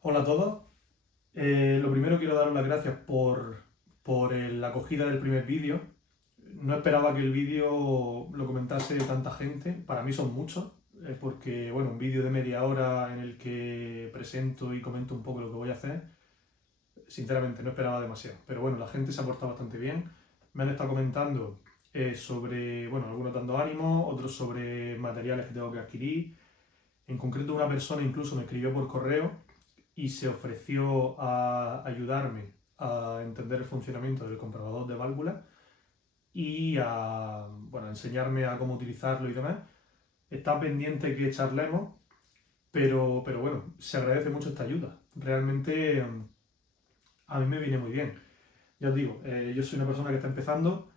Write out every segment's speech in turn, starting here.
Hola a todos. Lo primero quiero daros las gracias por la acogida del primer vídeo. No esperaba que el vídeo lo comentase tanta gente. Para mí son muchos, porque bueno, un vídeo de media hora en el que presento y comento un poco lo que voy a hacer, sinceramente no esperaba demasiado. Pero bueno, la gente se ha portado bastante bien. Me han estado comentando sobre, bueno, algunos dando ánimo, otros sobre materiales que tengo que adquirir. En concreto, una persona incluso me escribió por correo y se ofreció a ayudarme a entender el funcionamiento del comprobarrador de válvulas y a, bueno, a enseñarme a cómo utilizarlo y demás. Está pendiente que charlemos, pero bueno, se agradece mucho esta ayuda. Realmente a mí me viene muy bien. Ya os digo, yo soy una persona que está empezando.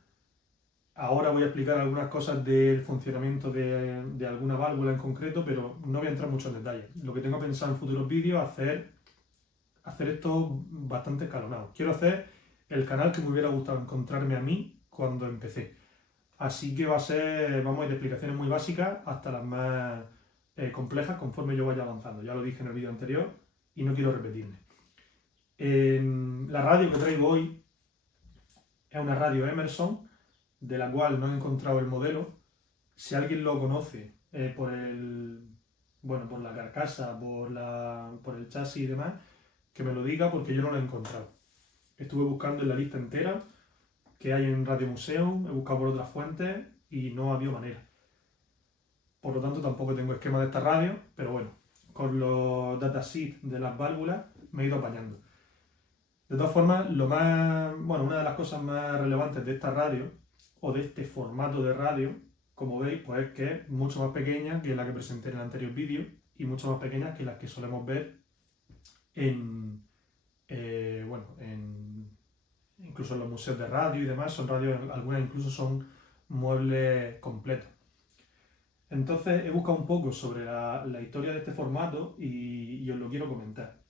Ahora voy a explicar algunas cosas del funcionamiento de alguna válvula en concreto, pero no voy a entrar mucho en detalle. Lo que tengo pensado en futuros vídeos es hacer esto bastante escalonado. Quiero hacer el canal que me hubiera gustado encontrarme a mí cuando empecé. Así que va a ser, vamos a ir de explicaciones muy básicas hasta las más complejas conforme yo vaya avanzando. Ya lo dije en el vídeo anterior y no quiero repetirme. La radio que traigo hoy es una radio Emerson, de la cual no he encontrado el modelo. Si alguien lo conoce bueno, por la carcasa, por el chasis y demás, que me lo diga porque yo no lo he encontrado. Estuve buscando en la lista entera que hay en Radio Museum, he buscado por otras fuentes y no había manera. Por lo tanto, tampoco tengo esquema de esta radio, pero bueno, con los datasheets de las válvulas me he ido apañando. De todas formas, bueno, una de las cosas más relevantes de esta radio, o de este formato de radio, como veis, pues es que es mucho más pequeña que la que presenté en el anterior vídeo y mucho más pequeña que las que solemos ver en, bueno, incluso en los museos de radio y demás, son radios, algunas incluso son muebles completos. Entonces he buscado un poco sobre la historia de este formato y os lo quiero comentar.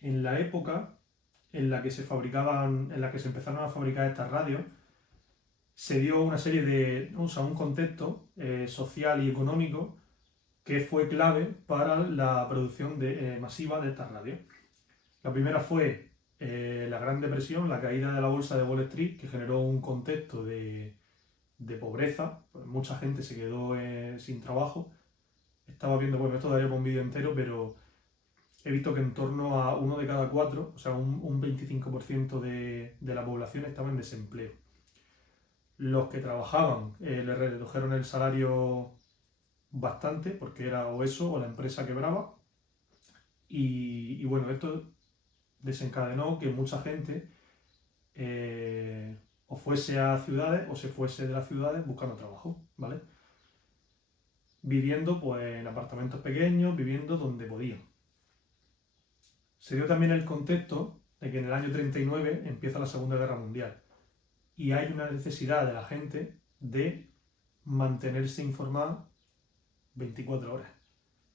En la época en la que en la que se empezaron a fabricar estas radios, se dio una serie o sea, un contexto social y económico que fue clave para la producción masiva de estas radios. La primera fue la Gran Depresión, la caída de la bolsa de Wall Street, que generó un contexto de pobreza. Pues mucha gente se quedó sin trabajo. Estaba viendo, bueno, esto daría para un vídeo entero, pero he visto que en torno a uno de cada cuatro, o sea, un 25% de la población estaba en desempleo. Los que trabajaban le redujeron el salario bastante, porque era o eso o la empresa quebraba. Y bueno, esto desencadenó que mucha gente o fuese a ciudades o se fuese de las ciudades buscando trabajo, ¿vale? Viviendo pues en apartamentos pequeños, viviendo donde podían. Se dio también el contexto de que en el año 39 empieza la Segunda Guerra Mundial y hay una necesidad de la gente de mantenerse informada 24 horas.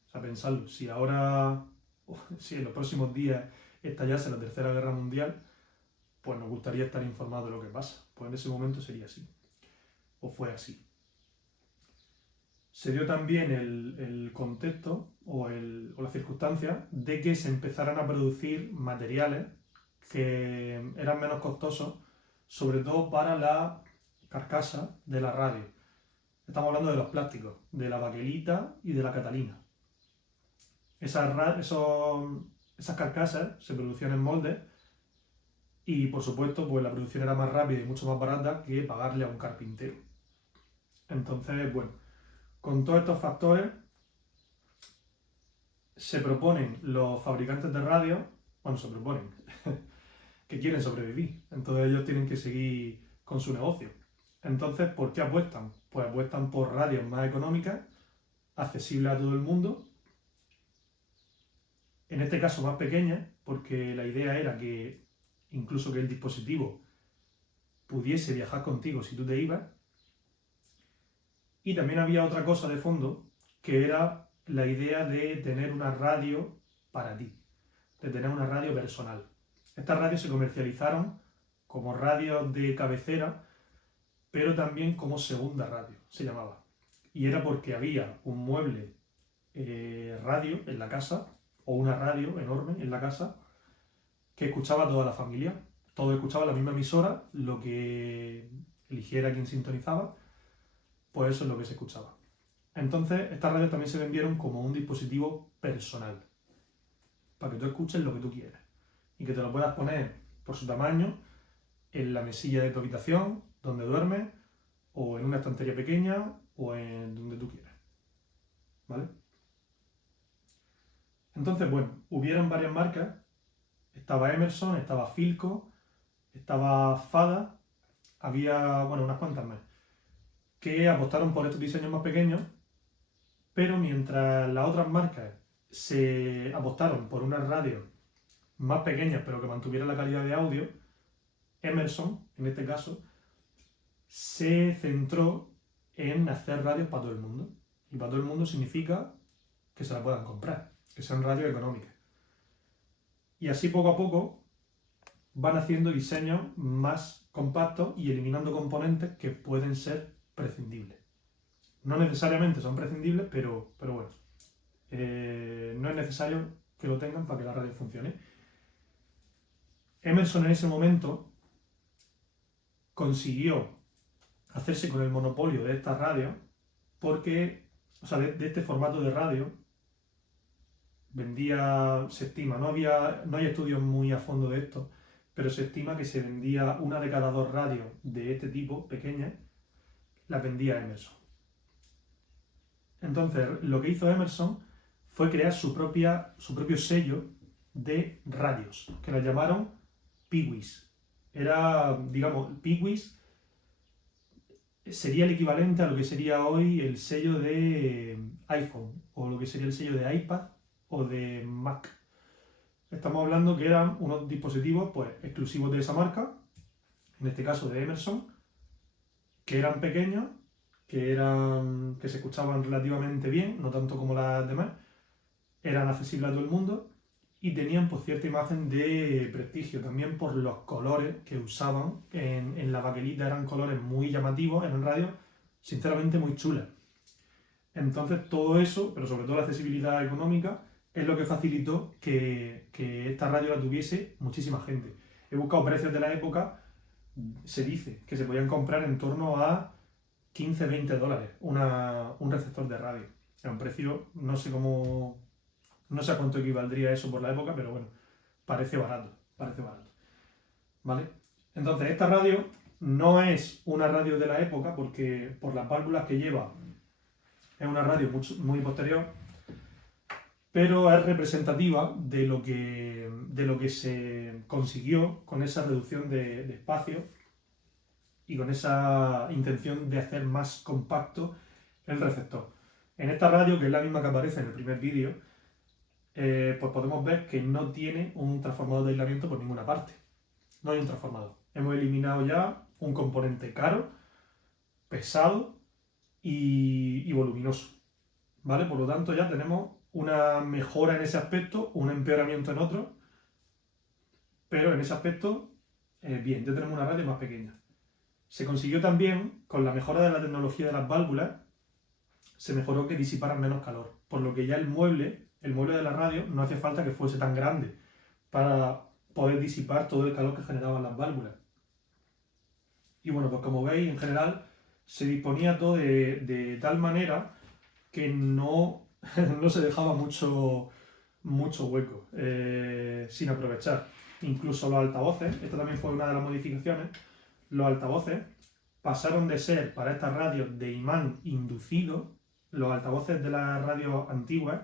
O sea, pensadlo, si ahora, si en los próximos días estallase la Tercera Guerra Mundial, pues nos gustaría estar informados de lo que pasa. Pues en ese momento sería así, o fue así. Se dio también el contexto o la circunstancia de que se empezaran a producir materiales que eran menos costosos, sobre todo para la carcasa de la radio. Estamos hablando de los plásticos, de la baquelita y de la catalina. Esas carcasas se producían en moldes y, por supuesto, pues la producción era más rápida y mucho más barata que pagarle a un carpintero. Entonces, bueno, con todos estos factores se proponen los fabricantes de radio, bueno, se proponen, que quieren sobrevivir. Entonces ellos tienen que seguir con su negocio. Entonces, ¿por qué apuestan? Pues apuestan por radios más económicas, accesibles a todo el mundo, en este caso más pequeñas, porque la idea era que incluso que el dispositivo pudiese viajar contigo si tú te ibas. Y también había otra cosa de fondo, que era la idea de tener una radio para ti, de tener una radio personal. Estas radios se comercializaron como radios de cabecera, pero también como segunda radio, se llamaba. Y era porque había un mueble radio en la casa o una radio enorme en la casa que escuchaba a toda la familia. Todos escuchaban la misma emisora, lo que eligiera quien sintonizaba, pues eso es lo que se escuchaba. Entonces, estas radios también se vendieron como un dispositivo personal, para que tú escuches lo que tú quieras y que te lo puedas poner por su tamaño en la mesilla de tu habitación, donde duermes, o en una estantería pequeña, o en donde tú quieras. ¿Vale? Entonces, bueno, hubieron varias marcas. Estaba Emerson, estaba Philco, estaba Fada, había, bueno, unas cuantas más, que apostaron por estos diseños más pequeños, pero mientras las otras marcas se apostaron por unas radios más pequeñas, pero que mantuvieran la calidad de audio, Emerson, en este caso, se centró en hacer radios para todo el mundo. Y para todo el mundo significa que se la puedan comprar, que sean radios económicas. Y así poco a poco van haciendo diseños más compactos y eliminando componentes que pueden ser prescindibles. No necesariamente son prescindibles, pero bueno, no es necesario que lo tengan para que la radio funcione. Emerson en ese momento consiguió hacerse con el monopolio de estas radios porque, o sea, de este formato de radio, vendía, se estima, no hay estudios muy a fondo de esto, pero se estima que se vendía una de cada 2 radios de este tipo, pequeñas, las vendía Emerson. Entonces, lo que hizo Emerson fue crear su propio sello de radios, que la llamaron Peewees. Era, digamos, Peewees sería el equivalente a lo que sería hoy el sello de iPhone, o lo que sería el sello de iPad o de Mac. Estamos hablando que eran unos dispositivos pues, exclusivos de esa marca, en este caso de Emerson, que eran pequeños, que se escuchaban relativamente bien, no tanto como las demás, eran accesibles a todo el mundo y tenían pues, cierta imagen de prestigio, también por los colores que usaban en la baquelita, eran colores muy llamativos, eran radios sinceramente muy chulas. Entonces todo eso, pero sobre todo la accesibilidad económica, es lo que facilitó que esta radio la tuviese muchísima gente. He buscado precios de la época, se dice que se podían comprar en torno a 15-20 dólares un receptor de radio. Era un precio, no sé cómo, no sé a cuánto equivaldría eso por la época, pero bueno, parece barato, ¿vale? Entonces esta radio no es una radio de la época porque por las válvulas que lleva es una radio muy posterior, pero es representativa de lo que se consiguió con esa reducción de espacio y con esa intención de hacer más compacto el receptor. En esta radio, que es la misma que aparece en el primer vídeo, pues podemos ver que no tiene un transformador de aislamiento por ninguna parte. No hay un transformador. Hemos eliminado ya un componente caro, pesado y voluminoso. ¿Vale? Por lo tanto, ya tenemos una mejora en ese aspecto, un empeoramiento en otro, pero en ese aspecto, bien, ya tenemos una radio más pequeña. Se consiguió también, con la mejora de la tecnología de las válvulas, se mejoró que disiparan menos calor, por lo que ya el mueble de la radio no hace falta que fuese tan grande para poder disipar todo el calor que generaban las válvulas. Y bueno, pues como veis, en general, se disponía todo de tal manera que no se dejaba mucho hueco sin aprovechar. Incluso los altavoces, esto también fue una de las modificaciones, los altavoces pasaron de ser para estas radios de imán inducido, los altavoces de las radios antiguas,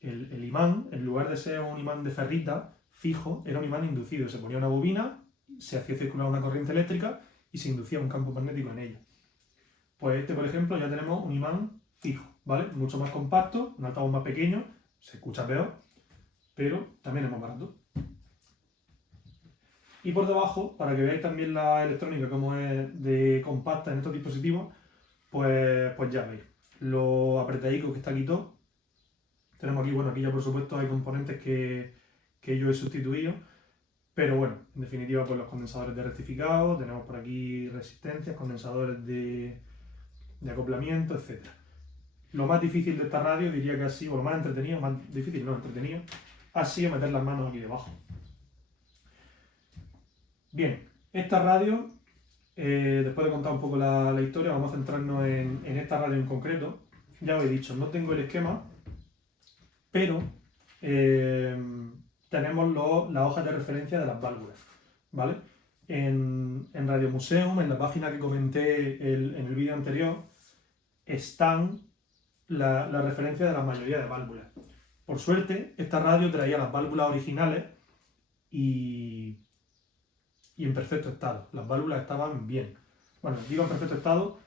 el imán, en lugar de ser un imán de ferrita fijo, era un imán inducido. Se ponía una bobina, se hacía circular una corriente eléctrica y se inducía un campo magnético en ella. Pues este, por ejemplo, ya tenemos un imán fijo, ¿vale? Mucho más compacto, un altavoz más pequeño, se escucha peor, pero también es más barato. Y por debajo, para que veáis también la electrónica como es de compacta en estos dispositivos, pues ya veis. Lo apretadico que está aquí todo. Tenemos aquí, bueno, aquí ya por supuesto hay componentes que yo he sustituido, pero bueno, en definitiva pues los condensadores de rectificado, tenemos por aquí resistencias, condensadores de acoplamiento, etc. Lo más difícil de esta radio diría que ha sido, o lo más entretenido, más difícil, no entretenido, ha sido meter las manos aquí debajo. Bien, esta radio, después de contar un poco la historia, vamos a centrarnos en esta radio en concreto. Ya os he dicho, no tengo el esquema, pero tenemos las hojas de referencia de las válvulas, ¿vale? En Radio Museum, en la página que comenté en el vídeo anterior, están la referencia de la mayoría de válvulas. Por suerte, esta radio traía las válvulas originales y en perfecto estado. Las válvulas estaban bien. Bueno, digo en perfecto estado,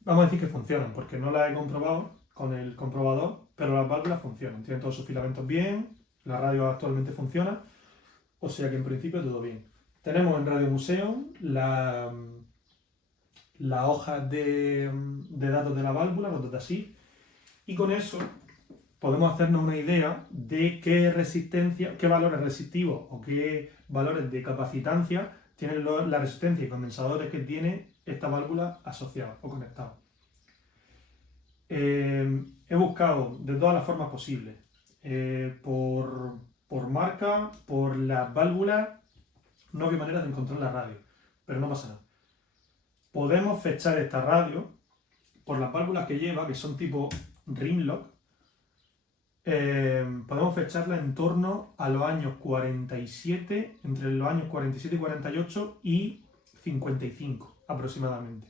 vamos a decir que funcionan, porque no las he comprobado con el comprobador, pero las válvulas funcionan. Tienen todos sus filamentos bien, la radio actualmente funciona, o sea que en principio todo bien. Tenemos en Radio Museum la hoja de datos de la válvula, los datasheets, y con eso podemos hacernos una idea de qué resistencia, qué valores resistivos o qué valores de capacitancia tienen la resistencia y condensadores que tiene esta válvula asociada o conectada. He buscado de todas las formas posibles, por marca, por las válvulas, no había manera de encontrar la radio, pero no pasa nada. Podemos fechar esta radio por las válvulas que lleva, que son tipo Rimlock. Podemos fecharla en torno a los años 47, entre los años 47 y 48 y 55 aproximadamente.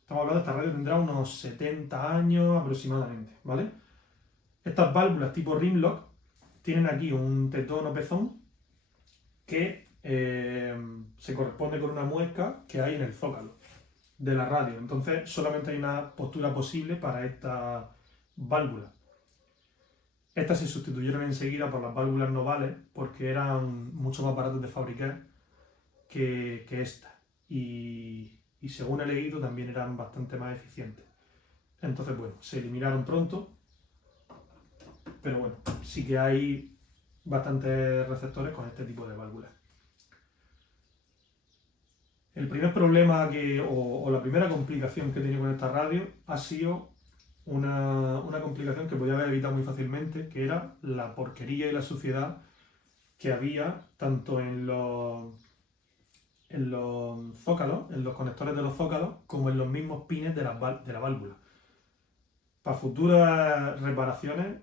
Estamos hablando de esta radio, tendrá unos 70 años aproximadamente, ¿vale? Estas válvulas tipo Rimlock tienen aquí un tetón o pezón que se corresponde con una muesca que hay en el zócalo de la radio. Entonces solamente hay una postura posible para esta válvula. Estas se sustituyeron enseguida por las válvulas novales porque eran mucho más baratas de fabricar que estas. Y según he leído también eran bastante más eficientes. Entonces, bueno, se eliminaron pronto. Pero bueno, sí que hay bastantes receptores con este tipo de válvulas. El primer problema o la primera complicación que he tenido con esta radio ha sido una complicación que podía haber evitado muy fácilmente, que era la porquería y la suciedad que había tanto en los zócalos, en los conectores de los zócalos, como en los mismos pines de la válvula. Para futuras reparaciones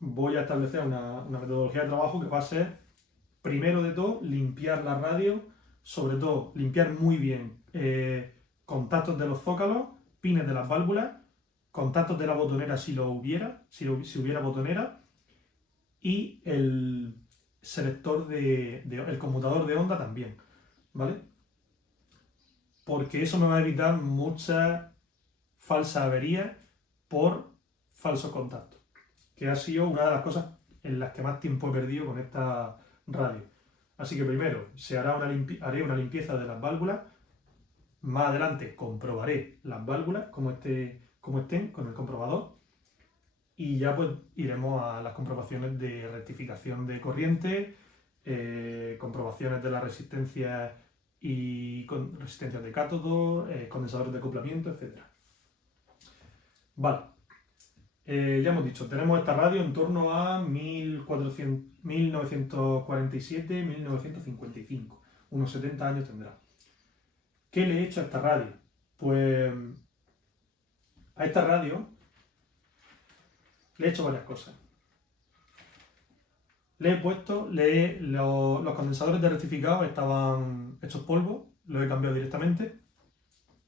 voy a establecer una metodología de trabajo que va a ser, primero de todo, limpiar la radio, sobre todo limpiar muy bien contactos de los zócalos, pines de las válvulas, contactos de la botonera si hubiera botonera, y el selector el conmutador de onda también, ¿vale? Porque eso me va a evitar muchas falsas averías por falsos contactos, que ha sido una de las cosas en las que más tiempo he perdido con esta radio. Así que primero haré una limpieza de las válvulas. Más adelante comprobaré las válvulas como estén con el comprobador, y ya pues iremos a las comprobaciones de rectificación de corriente, comprobaciones de las resistencias y resistencias de cátodo, condensadores de acoplamiento, etc. Vale, ya hemos dicho, tenemos esta radio en torno a 1947-1955, unos 70 años tendrá. ¿Qué le he hecho a esta radio? Pues a esta radio le he hecho varias cosas. Le he puesto, los condensadores de rectificado estaban hechos polvo, los he cambiado directamente,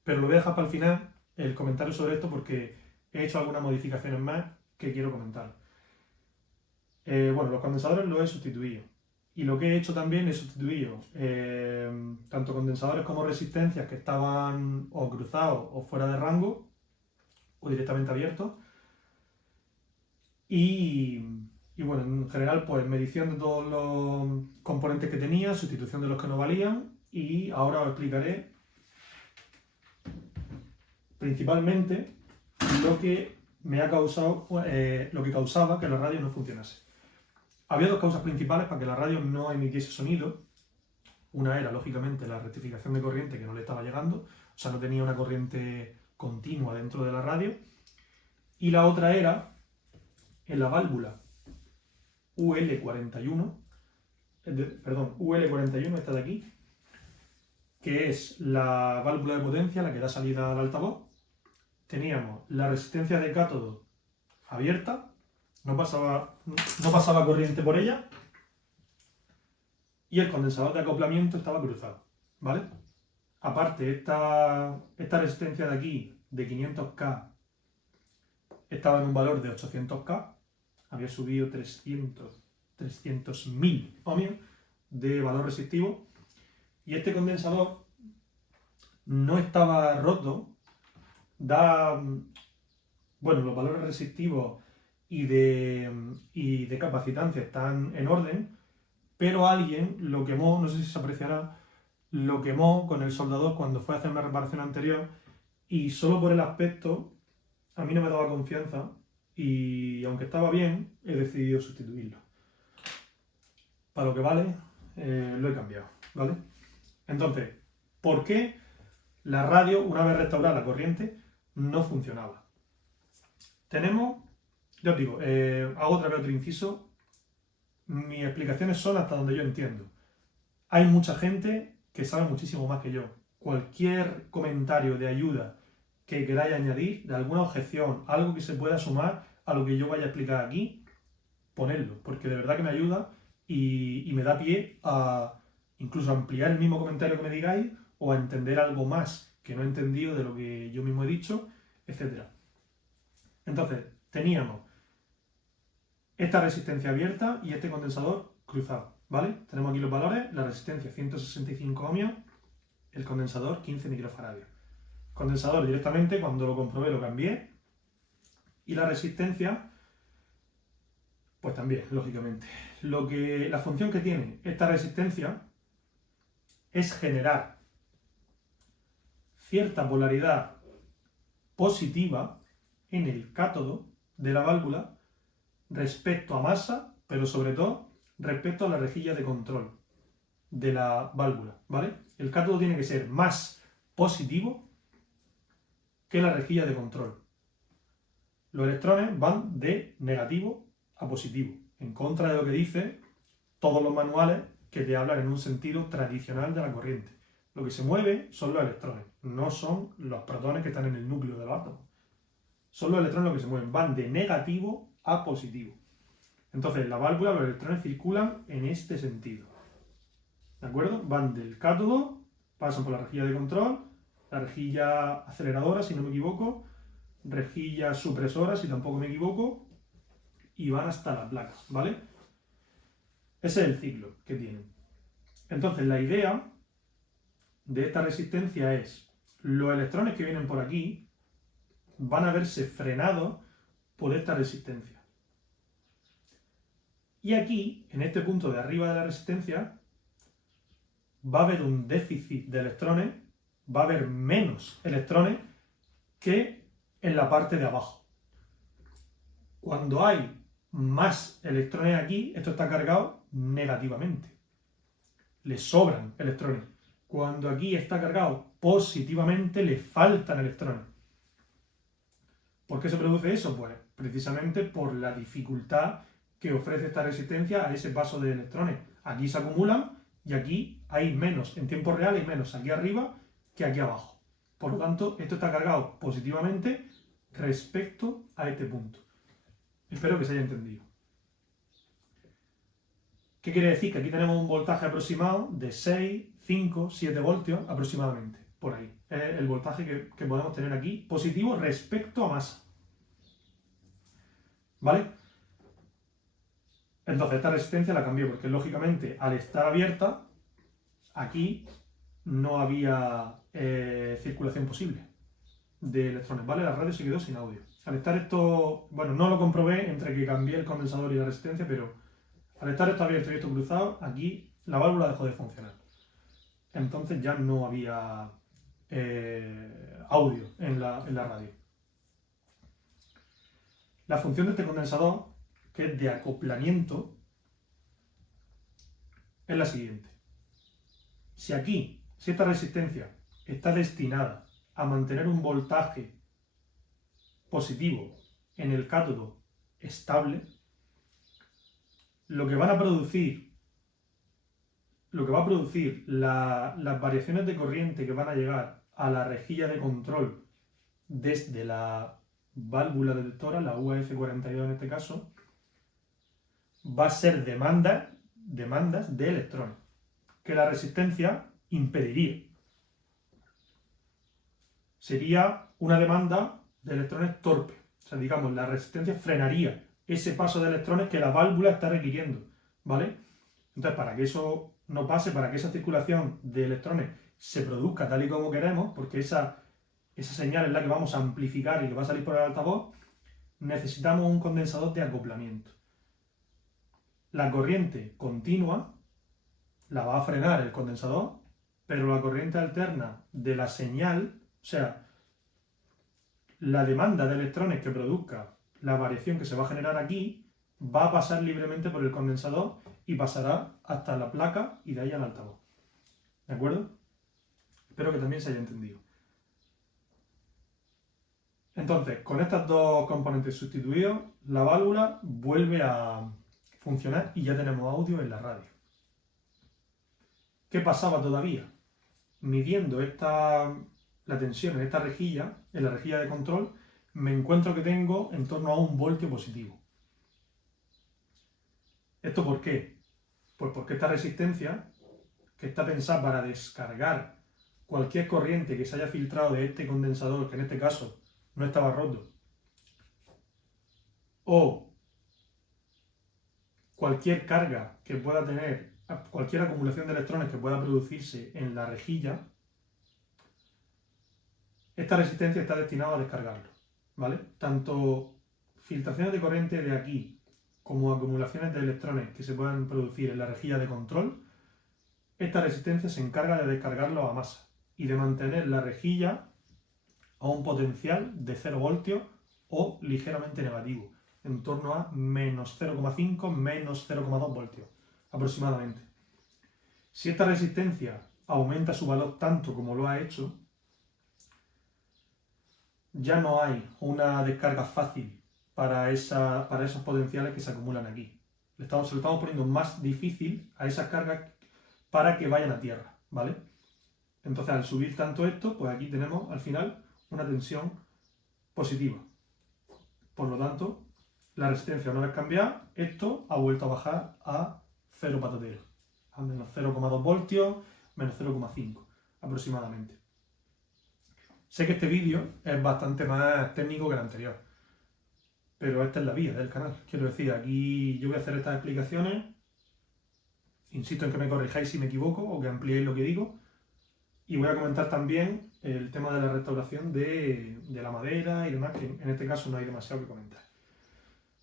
pero lo voy a dejar para el final el comentario sobre esto porque he hecho algunas modificaciones más que quiero comentar. Bueno, los condensadores los he sustituido. Y lo que he hecho también, he sustituido tanto condensadores como resistencias que estaban o cruzados o fuera de rango o directamente abiertos. Y bueno, en general, pues medición de todos los componentes que tenía, sustitución de los que no valían, y ahora os explicaré principalmente lo que me ha causado, lo que causaba que la radio no funcionase. Había dos causas principales para que la radio no emitiese sonido. Una era, lógicamente, la rectificación de corriente que no le estaba llegando, o sea, no tenía una corriente continua dentro de la radio. y la otra era en la válvula UL41, UL41, esta de aquí, que es la válvula de potencia, la que da salida al altavoz. Teníamos la resistencia de cátodo abierta, no pasaba corriente por ella, y el condensador de acoplamiento estaba cruzado, ¿vale? Aparte, esta resistencia de aquí, de 500K, estaba en un valor de 800K, había subido 300.000 ohmios de valor resistivo, y este condensador no estaba roto, bueno, los valores resistivos y de capacitancia están en orden, pero alguien lo quemó, no sé si se apreciará, lo quemó con el soldador cuando fue a hacer una reparación anterior, y solo por el aspecto a mí no me daba confianza, y aunque estaba bien, he decidido sustituirlo. Para lo que vale, lo he cambiado, ¿vale? Entonces, ¿por qué la radio, una vez restaurada la corriente, no funcionaba? Tenemos, ya os digo, hago otra vez otro inciso. Mis explicaciones son hasta donde yo entiendo. Hay mucha gente que sabe muchísimo más que yo. Cualquier comentario de ayuda que queráis añadir, de alguna objeción, algo que se pueda sumar a lo que yo vaya a explicar aquí, ponedlo, porque de verdad que me ayuda y me da pie a incluso ampliar el mismo comentario que me digáis o a entender algo más que no he entendido de lo que yo mismo he dicho, etc. Entonces, teníamos esta resistencia abierta y este condensador cruzado, ¿vale? Tenemos aquí los valores, la resistencia 165 ohmios, el condensador 15 microfaradios. Condensador directamente, cuando lo comprobé lo cambié, y la resistencia, pues también, lógicamente. La función que tiene esta resistencia es generar cierta polaridad positiva en el cátodo de la válvula respecto a masa, pero sobre todo respecto a la rejilla de control de la válvula, ¿vale? El cátodo tiene que ser más positivo que la rejilla de control. Los electrones van de negativo a positivo, en contra de lo que dicen todos los manuales que te hablan en un sentido tradicional de la corriente. Lo que se mueve son los electrones, no son los protones que están en el núcleo de los átomos. Son los electrones los que se mueven, van de negativo a positivo. Entonces, en la válvula los electrones circulan en este sentido. ¿De acuerdo? Van del cátodo, pasan por la rejilla de control, la rejilla aceleradora, si no me equivoco, rejilla supresora, si tampoco me equivoco, y van hasta la placa, ¿vale? Ese es el ciclo que tienen. Entonces, la idea de esta resistencia es, los electrones que vienen por aquí van a verse frenados por esta resistencia. Y aquí, en este punto de arriba de la resistencia, va a haber un déficit de electrones, va a haber menos electrones que en la parte de abajo. Cuando hay más electrones aquí, esto está cargado negativamente. Le sobran electrones. Cuando aquí está cargado positivamente, le faltan electrones. ¿Por qué se produce eso? Pues precisamente por la dificultad que ofrece esta resistencia a ese paso de electrones. Aquí se acumulan y aquí hay menos. En tiempo real hay menos aquí arriba que aquí abajo. Por lo tanto, esto está cargado positivamente respecto a este punto. Espero que se haya entendido. ¿Qué quiere decir? Que aquí tenemos un voltaje aproximado de 6, 5, 7 voltios aproximadamente. Por ahí. Es el voltaje que podemos tener aquí positivo respecto a masa. ¿Vale? Entonces esta resistencia la cambié porque lógicamente al estar abierta, aquí no había circulación posible de electrones, ¿vale? La radio se quedó sin audio. Al estar esto, bueno, no lo comprobé entre que cambié el condensador y la resistencia, pero al estar esto abierto y esto cruzado, aquí la válvula dejó de funcionar. Entonces ya no había audio en la radio. La función de este condensador, que es de acoplamiento, es la siguiente. Si esta resistencia está destinada a mantener un voltaje positivo en el cátodo estable, lo que va a producir las variaciones de corriente que van a llegar a la rejilla de control desde la válvula detectora, la UAF42 en este caso, va a ser demandas de electrones, que la resistencia impediría. Sería una demanda de electrones torpe. O sea, digamos, la resistencia frenaría ese paso de electrones que la válvula está requiriendo, ¿vale? Entonces, para que eso no pase, para que esa circulación de electrones se produzca tal y como queremos, porque esa señal es la que vamos a amplificar y que va a salir por el altavoz, necesitamos un condensador de acoplamiento. La corriente continua la va a frenar el condensador, pero la corriente alterna de la señal, o sea, la demanda de electrones que produzca la variación que se va a generar aquí, va a pasar libremente por el condensador y pasará hasta la placa y de ahí al altavoz. ¿De acuerdo? Espero que también se haya entendido. Entonces, con estos dos componentes sustituidos, la válvula vuelve a funcionar y ya tenemos audio en la radio. ¿Qué pasaba todavía? Midiendo la tensión en esta rejilla, en la rejilla de control, me encuentro que tengo en torno a 1 voltio positivo. ¿Esto por qué? Pues porque esta resistencia, que está pensada para descargar cualquier corriente que se haya filtrado de este condensador, que en este caso no estaba roto, o cualquier carga que pueda tener, cualquier acumulación de electrones que pueda producirse en la rejilla, esta resistencia está destinada a descargarlo, ¿vale? Tanto filtraciones de corriente de aquí como acumulaciones de electrones que se puedan producir en la rejilla de control, esta resistencia se encarga de descargarlo a masa y de mantener la rejilla a un potencial de 0 voltios o ligeramente negativo, en torno a menos 0,5, menos 0,2 voltios aproximadamente. Si esta resistencia aumenta su valor tanto como lo ha hecho, ya no hay una descarga fácil para esos potenciales que se acumulan aquí. Se lo estamos poniendo más difícil a esas cargas para que vayan a tierra, ¿vale? Entonces, al subir tanto esto, pues aquí tenemos al final una tensión positiva. Por lo tanto, la resistencia una vez cambiada, esto ha vuelto a bajar a 0 patatero, a menos 0,2 voltios, menos 0,5 aproximadamente. Sé que este vídeo es bastante más técnico que el anterior, pero esta es la vía del canal. Quiero decir, aquí yo voy a hacer estas explicaciones, insisto en que me corrijáis si me equivoco o que ampliéis lo que digo, y voy a comentar también el tema de la restauración de la madera y demás, que en este caso no hay demasiado que comentar.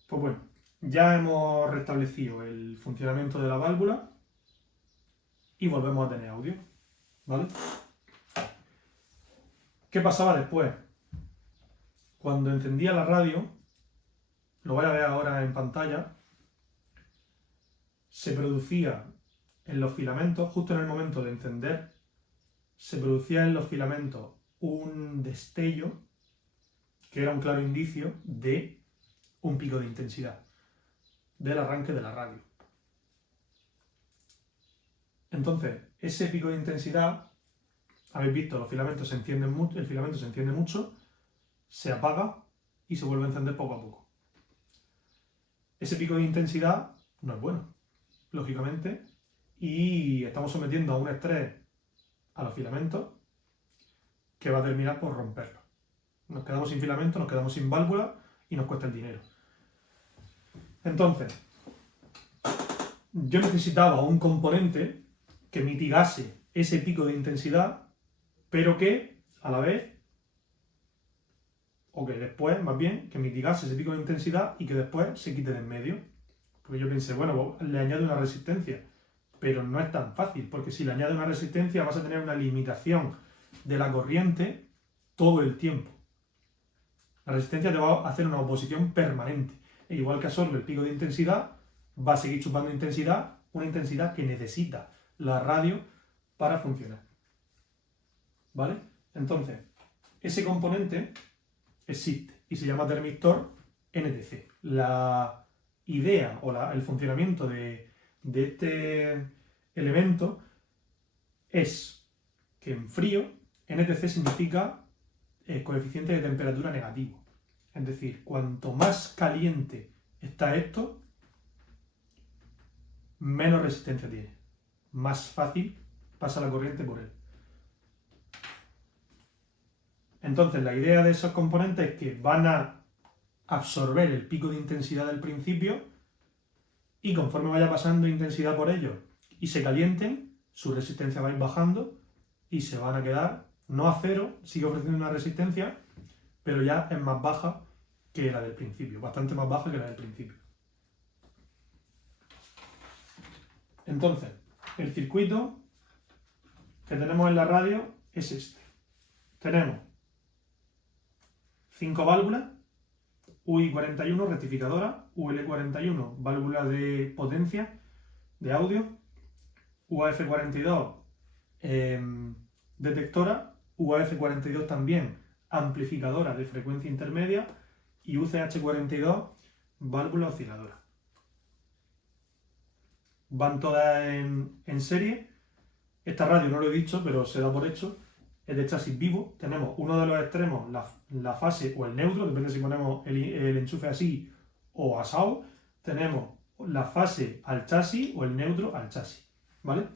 Pues bueno, ya hemos restablecido el funcionamiento de la válvula y volvemos a tener audio, ¿vale? ¿Qué pasaba después? Cuando encendía la radio, lo voy a ver ahora en pantalla, se producía en los filamentos, justo en el momento de encender, se producía en los filamentos un destello que era un claro indicio de un pico de intensidad del arranque de la radio. Entonces, ese pico de intensidad, habéis visto, los filamentos se encienden mucho, el filamento se enciende mucho, se apaga y se vuelve a encender poco a poco. Ese pico de intensidad no es bueno, lógicamente, y estamos sometiendo a un estrés a los filamentos que va a terminar por romperlo. Nos quedamos sin filamento, nos quedamos sin válvula y nos cuesta el dinero. Entonces, yo necesitaba un componente que mitigase ese pico de intensidad, pero que a la vez, o que después, más bien, que mitigase ese pico de intensidad y que después se quite de en medio. Porque yo pensé, bueno, le añado una resistencia, pero no es tan fácil, porque si le añade una resistencia vas a tener una limitación de la corriente todo el tiempo. La resistencia te va a hacer una oposición permanente. E igual que absorbe el pico de intensidad, va a seguir chupando intensidad, una intensidad que necesita la radio para funcionar. ¿Vale? Entonces, ese componente existe y se llama termistor NTC. La idea o el funcionamiento de este elemento es que en frío NTC significa coeficiente de temperatura negativo. Es decir, cuanto más caliente está esto, menos resistencia tiene. Más fácil pasa la corriente por él. Entonces, la idea de esos componentes es que van a absorber el pico de intensidad del principio y conforme vaya pasando intensidad por ellos y se calienten, su resistencia va a ir bajando y se van a quedar, no a cero, sigue ofreciendo una resistencia, pero ya es más baja que la del principio, bastante más baja que la del principio. Entonces, el circuito que tenemos en la radio es este. Tenemos 5 válvulas, UI41 rectificadora, UL41 válvula de potencia de audio, UAF42 detectora, UAF42 también amplificadora de frecuencia intermedia y UCH42 válvula osciladora. Van todas en serie. Esta radio no lo he dicho, pero se da por hecho, es de chasis vivo. Tenemos uno de los extremos, la fase o el neutro, depende si ponemos el enchufe así o asado. Tenemos la fase al chasis o el neutro al chasis, ¿vale?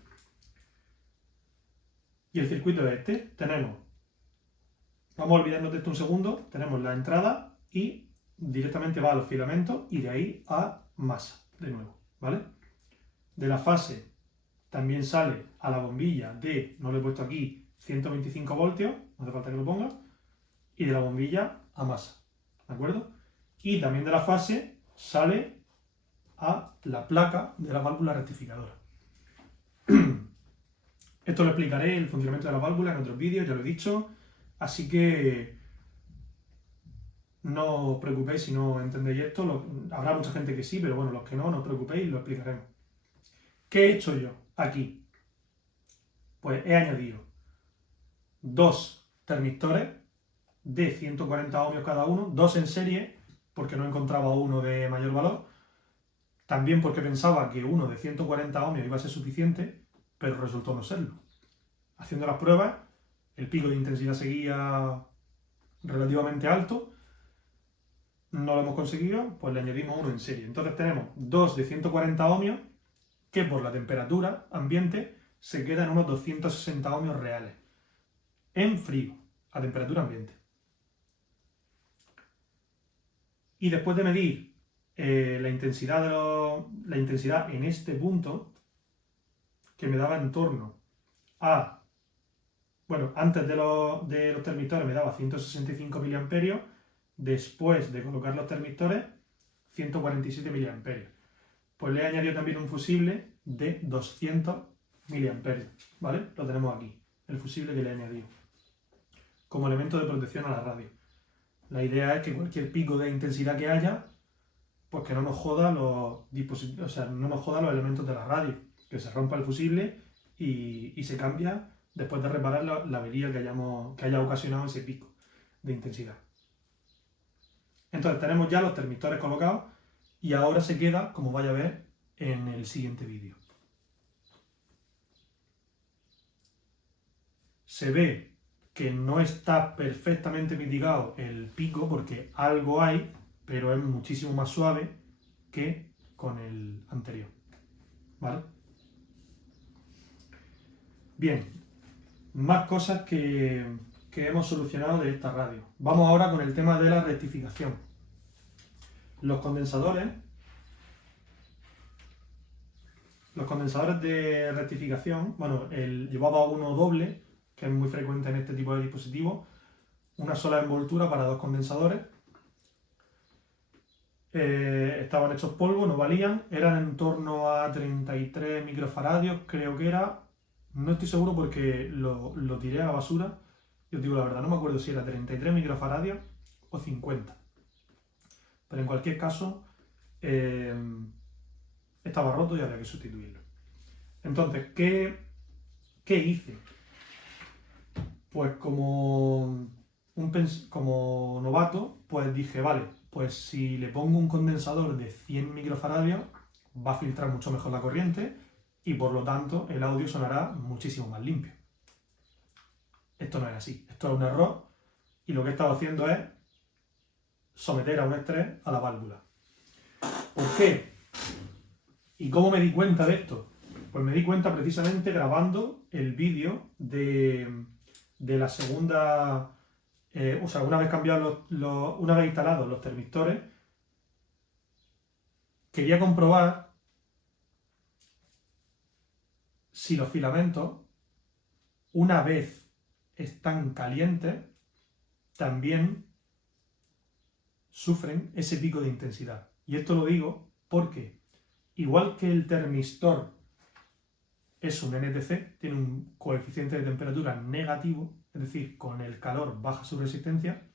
Y el circuito es este. Tenemos, vamos olvidándonos de esto un segundo, tenemos la entrada y directamente va a los filamentos y de ahí a masa, de nuevo, ¿vale? De la fase también sale a la bombilla de, no lo he puesto aquí, 125 voltios, no hace falta que lo ponga, y de la bombilla a masa, ¿de acuerdo? Y también de la fase sale a la placa de la válvula rectificadora. Esto lo explicaré, el funcionamiento de la válvula, en otros vídeos, ya lo he dicho, así que no os preocupéis si no entendéis esto, habrá mucha gente que sí, pero bueno, los que no, no os preocupéis, lo explicaremos. ¿Qué he hecho yo aquí? Pues he añadido 2 termistores de 140 ohmios cada uno, 2 en serie, porque no encontraba uno de mayor valor, también porque pensaba que uno de 140 ohmios iba a ser suficiente, pero resultó no serlo. Haciendo las pruebas, el pico de intensidad seguía relativamente alto, no lo hemos conseguido, pues le añadimos uno en serie. Entonces tenemos 2 de 140 ohmios que por la temperatura ambiente se queda en unos 260 ohmios reales, en frío, a temperatura ambiente. Y después de medir la intensidad en este punto, que me daba en torno a, bueno, antes de los termistores me daba 165 mA, después de colocar los termistores, 147 mA. Pues le he añadido también un fusible de 200 mA, ¿vale? Lo tenemos aquí, el fusible que le he añadido, como elemento de protección a la radio. La idea es que cualquier pico de intensidad que haya, pues que no nos joda los dispositivos, o sea, no nos joda los elementos de la radio, que se rompa el fusible y se cambia después de reparar la avería que haya ocasionado ese pico de intensidad. Entonces tenemos ya los termistores colocados y ahora se queda, como vais a ver en el siguiente vídeo. Se ve que no está perfectamente mitigado el pico porque algo hay, pero es muchísimo más suave que con el anterior, ¿vale? Bien, más cosas que hemos solucionado de esta radio. Vamos ahora con el tema de la rectificación. Los condensadores de rectificación, bueno, llevaba uno doble, que es muy frecuente en este tipo de dispositivos, una sola envoltura para 2 condensadores. Estaban hechos polvo, no valían, eran en torno a 33 microfaradios, creo que era, no estoy seguro porque lo tiré a la basura, yo os digo la verdad, no me acuerdo si era 33 microfaradios o 50, pero en cualquier caso estaba roto y había que sustituirlo. Entonces, ¿qué hice? Pues como novato, pues dije, vale, pues si le pongo un condensador de 100 microfaradios, va a filtrar mucho mejor la corriente y por lo tanto el audio sonará muchísimo más limpio. Esto no es así, esto es un error y lo que he estado haciendo es someter a un estrés a la válvula. ¿Por qué? ¿Y cómo me di cuenta de esto? Pues me di cuenta precisamente grabando el vídeo de la segunda, una vez cambiado una vez instalados los termistores, quería comprobar si los filamentos, una vez están calientes, también sufren ese pico de intensidad. Y esto lo digo porque, igual que el termistor es un NTC, tiene un coeficiente de temperatura negativo, es decir, con el calor baja su resistencia,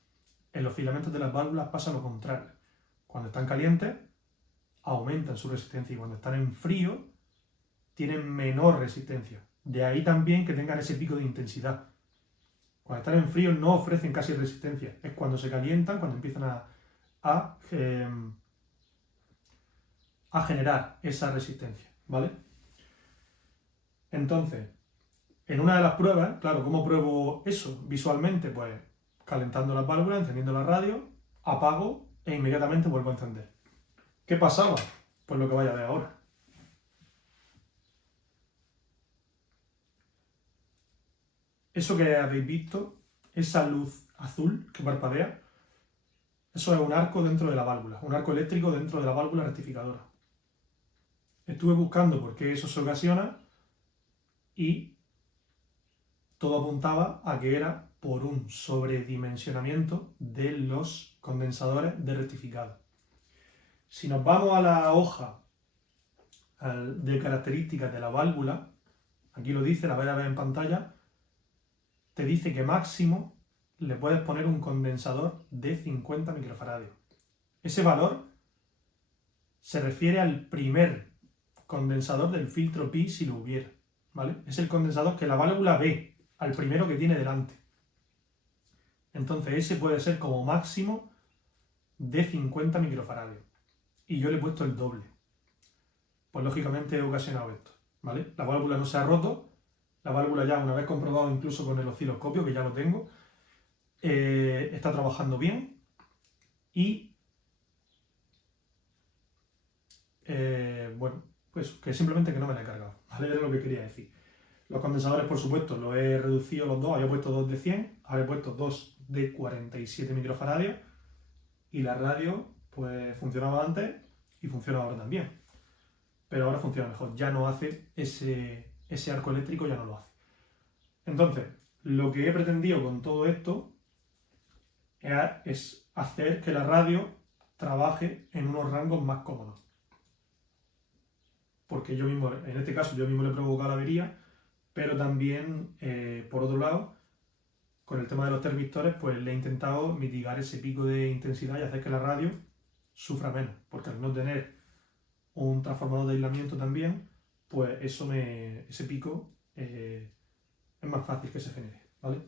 en los filamentos de las válvulas pasa lo contrario. Cuando están calientes, aumentan su resistencia y cuando están en frío, tienen menor resistencia. De ahí también que tengan ese pico de intensidad. Cuando están en frío no ofrecen casi resistencia. Es cuando se calientan, cuando empiezan a generar esa resistencia, ¿vale? Entonces, en una de las pruebas, claro, ¿cómo pruebo eso visualmente? Pues calentando las válvulas, encendiendo la radio, apago e inmediatamente vuelvo a encender. ¿Qué pasaba? Pues lo que vaya a ver ahora. Eso que habéis visto, esa luz azul que parpadea, eso es un arco dentro de la válvula, un arco eléctrico dentro de la válvula rectificadora. Estuve buscando por qué eso se ocasiona y todo apuntaba a que era por un sobredimensionamiento de los condensadores de rectificado. Si nos vamos a la hoja de características de la válvula, aquí lo dice, la vais a ver en pantalla, te dice que máximo le puedes poner un condensador de 50 microfaradios. Ese valor se refiere al primer condensador del filtro Pi si lo hubiera, ¿vale? Es el condensador que la válvula ve, al primero que tiene delante. Entonces ese puede ser como máximo de 50 microfaradios. Y yo le he puesto el doble. Pues lógicamente he ocasionado esto, ¿vale? La válvula no se ha roto. La válvula ya, una vez comprobado incluso con el osciloscopio, que ya lo tengo, está trabajando bien y, bueno, pues que simplemente que no me la he cargado, ¿vale? Era lo que quería decir. Los condensadores, por supuesto, los he reducido los dos, había puesto dos de 100, ahora he puesto dos de 47 microfaradios y la radio, pues funcionaba antes y funciona ahora también. Pero ahora funciona mejor, ya no hace ese arco eléctrico, ya no lo hace. Entonces, lo que he pretendido con todo esto es hacer que la radio trabaje en unos rangos más cómodos. Porque yo mismo, en este caso, yo mismo le he provocado la avería, pero también, por otro lado, con el tema de los termistores, pues le he intentado mitigar ese pico de intensidad y hacer que la radio sufra menos. Porque al no tener un transformador de aislamiento también, pues ese pico es más fácil que se genere, ¿vale?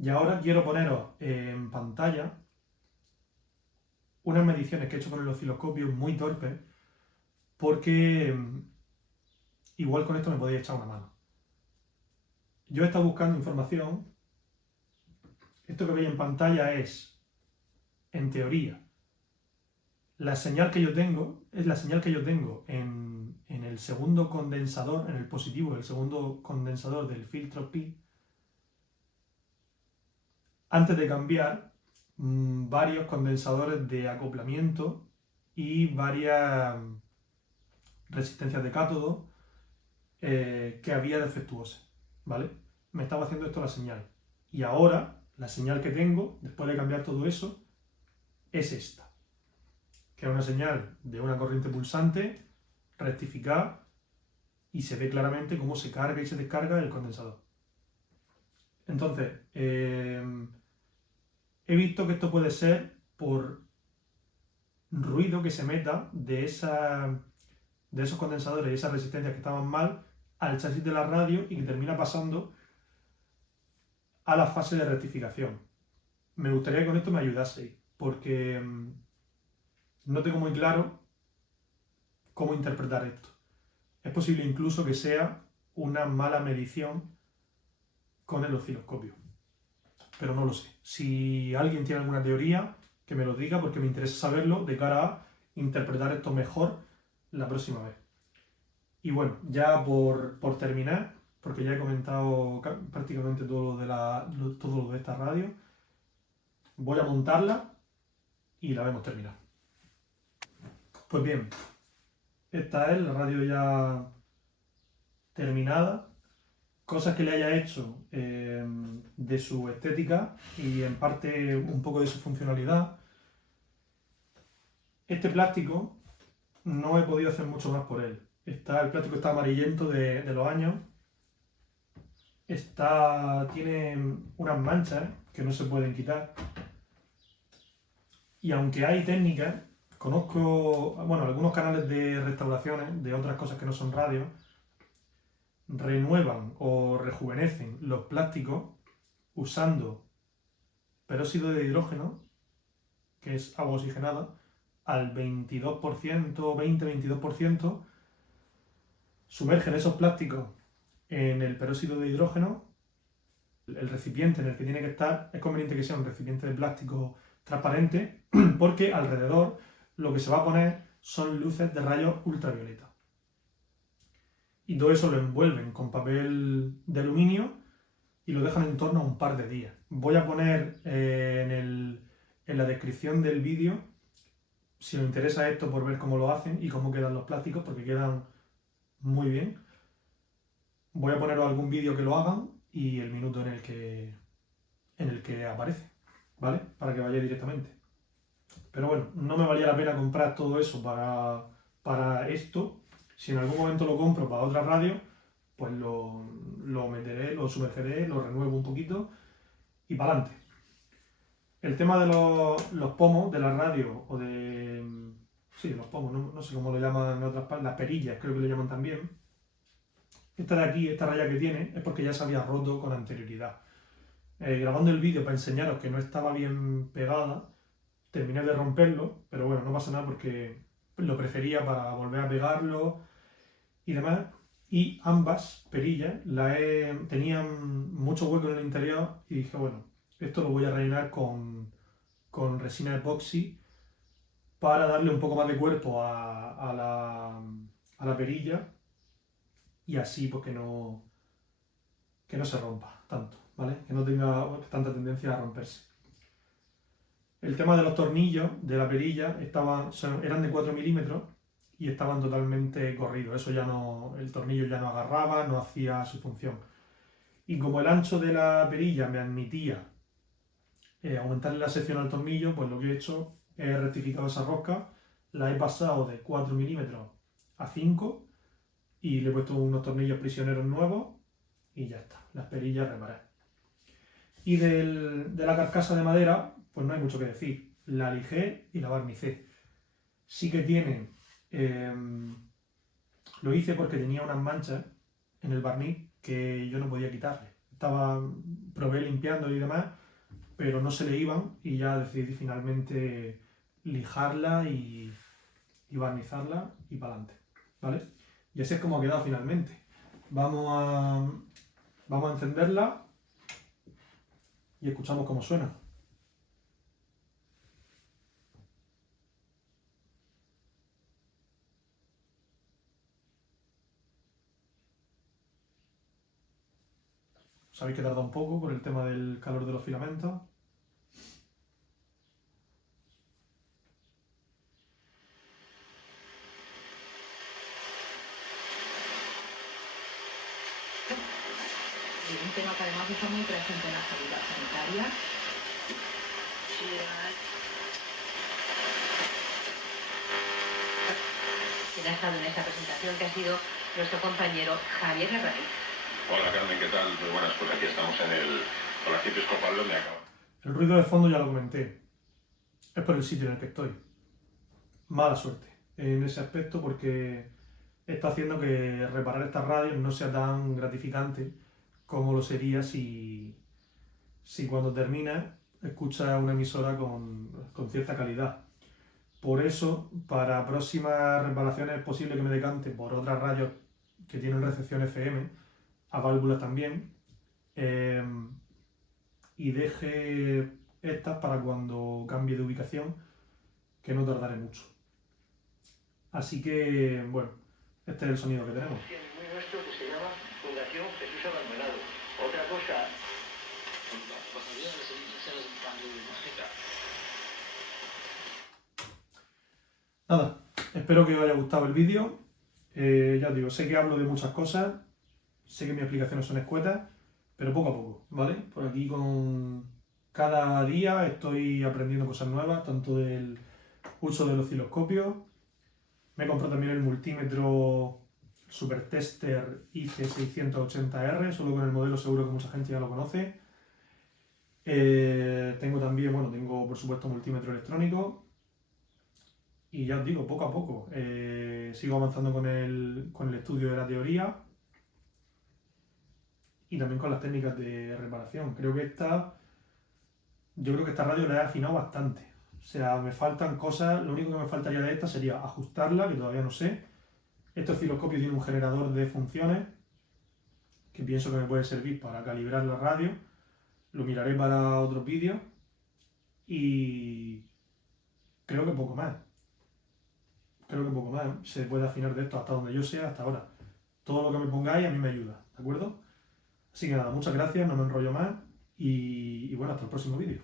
Y ahora quiero poneros en pantalla unas mediciones que he hecho con el osciloscopio muy torpes, porque igual con esto me podéis echar una mano. Yo he estado buscando información. Esto que veis en pantalla es, en teoría, la señal que yo tengo, es la señal que yo tengo en el segundo condensador, en el positivo del segundo condensador del filtro Pi, antes de cambiar varios condensadores de acoplamiento y varias resistencias de cátodo que había defectuosas, ¿vale? Me estaba haciendo esto la señal. Y ahora, la señal que tengo, después de cambiar todo eso, es esta, que es una señal de una corriente pulsante rectificada y se ve claramente cómo se carga y se descarga el condensador. Entonces, he visto que esto puede ser por ruido que se meta de esos condensadores y esas resistencias que estaban mal al chasis de la radio y que termina pasando a la fase de rectificación. Me gustaría que con esto me ayudaseis. porque no tengo muy claro cómo interpretar esto. Es posible incluso que sea una mala medición con el osciloscopio, pero no lo sé. Si alguien tiene alguna teoría, que me lo diga, porque me interesa saberlo de cara a interpretar esto mejor la próxima vez. Y bueno, ya por terminar, porque ya he comentado prácticamente todo lo de esta radio, voy a montarla y la vemos terminar. Pues bien, esta es la radio ya terminada. Cosas que le haya hecho de su estética y en parte un poco de su funcionalidad. Este plástico no he podido hacer mucho más por él. El plástico está amarillento de los años. Tiene unas manchas que no se pueden quitar. Y aunque hay técnicas, conozco, bueno, algunos canales de restauraciones de otras cosas que no son radios, renuevan o rejuvenecen los plásticos usando peróxido de hidrógeno, que es agua oxigenada, al 22%, 20-22%, sumergen esos plásticos en el peróxido de hidrógeno. El recipiente en el que tiene que estar es conveniente que sea un recipiente de plástico transparente, porque alrededor lo que se va a poner son luces de rayos ultravioleta. Y todo eso lo envuelven con papel de aluminio y lo dejan en torno a un par de días. Voy a poner en la descripción del vídeo, si os interesa esto por ver cómo lo hacen y cómo quedan los plásticos, porque quedan muy bien. Voy a poneros algún vídeo que lo hagan y el minuto en el que aparece, ¿vale? Para que vayáis directamente. Pero bueno, no me valía la pena comprar todo eso para esto. Si en algún momento lo compro para otra radio, pues lo meteré, lo sumergeré, lo renuevo un poquito y para adelante. El tema de los pomos de la radio o de... Sí, los pomos, no sé cómo lo llaman en otras partes, las perillas creo que le llaman también. Esta de aquí, esta raya que tiene, es porque ya se había roto con anterioridad. Grabando el vídeo para enseñaros que no estaba bien pegada, terminé de romperlo, pero bueno, no pasa nada porque lo prefería para volver a pegarlo y demás. Y ambas perillas tenían mucho hueco en el interior y dije, bueno, esto lo voy a rellenar con resina epoxi para darle un poco más de cuerpo a la perilla y así pues que no se rompa tanto, ¿vale? Que no tenga tanta tendencia a romperse. El tema de los tornillos de la perilla eran de 4 milímetros y estaban totalmente corridos. Eso ya no, el tornillo ya no agarraba, no hacía su función. Y como el ancho de la perilla me admitía aumentarle la sección al tornillo, pues lo que he hecho es rectificado esa rosca, la he pasado de 4 milímetros a 5 y le he puesto unos tornillos prisioneros nuevos y ya está, las perillas reparadas. Y de la carcasa de madera, pues no hay mucho que decir. La lijé y la barnicé. Sí que tiene... lo hice porque tenía unas manchas en el barniz que yo no podía quitarle. Probé limpiándolo y demás, pero no se le iban y ya decidí finalmente lijarla y barnizarla y para adelante, ¿vale? Y así es como ha quedado finalmente. Vamos a encenderla y escuchamos cómo suena. Sabéis que tarda un poco por el tema del calor de los filamentos. Y un tema que además está muy presente en la actualidad sanitaria. Quien ha estado en esta presentación, que ha sido nuestro compañero Javier Herrera. Hola Carmen, ¿qué tal? Muy buenas, pues aquí estamos en el Palacio Episcopal donde acaba. El ruido de fondo ya lo comenté. Es por el sitio en el que estoy. Mala suerte en ese aspecto porque está haciendo que reparar estas radios no sea tan gratificante como lo sería si cuando termina escucha una emisora con cierta calidad. Por eso, para próximas reparaciones es posible que me decante por otras radios que tienen recepción FM, a válvulas también, y deje estas para cuando cambie de ubicación, que no tardaré mucho. Así que, bueno, este es el sonido que tenemos. Muy nuestro que se llama Fundación Jesús Abandonado. Otra cosa. Nada, espero que os haya gustado el vídeo. Ya os digo, sé que hablo de muchas cosas, sé que mis explicaciones son escuetas, pero poco a poco, ¿vale? Por aquí con cada día estoy aprendiendo cosas nuevas, tanto del uso del osciloscopio. Me he comprado también el multímetro Supertester IC680R, solo con el modelo seguro que mucha gente ya lo conoce. Tengo también, bueno, tengo por supuesto multímetro electrónico. Y ya os digo, poco a poco, sigo avanzando con el estudio de la teoría y también con las técnicas de reparación. Yo creo que esta radio la he afinado bastante. O sea, me faltan cosas, lo único que me faltaría de esta sería ajustarla, que todavía no sé. Este osciloscopio tiene un generador de funciones que pienso que me puede servir para calibrar la radio. Lo miraré para otros vídeos y creo que poco más. Se puede afinar de esto hasta donde yo sea, hasta ahora. Todo lo que me pongáis a mí me ayuda, ¿de acuerdo? Así que nada, muchas gracias, no me enrollo más y bueno, hasta el próximo vídeo.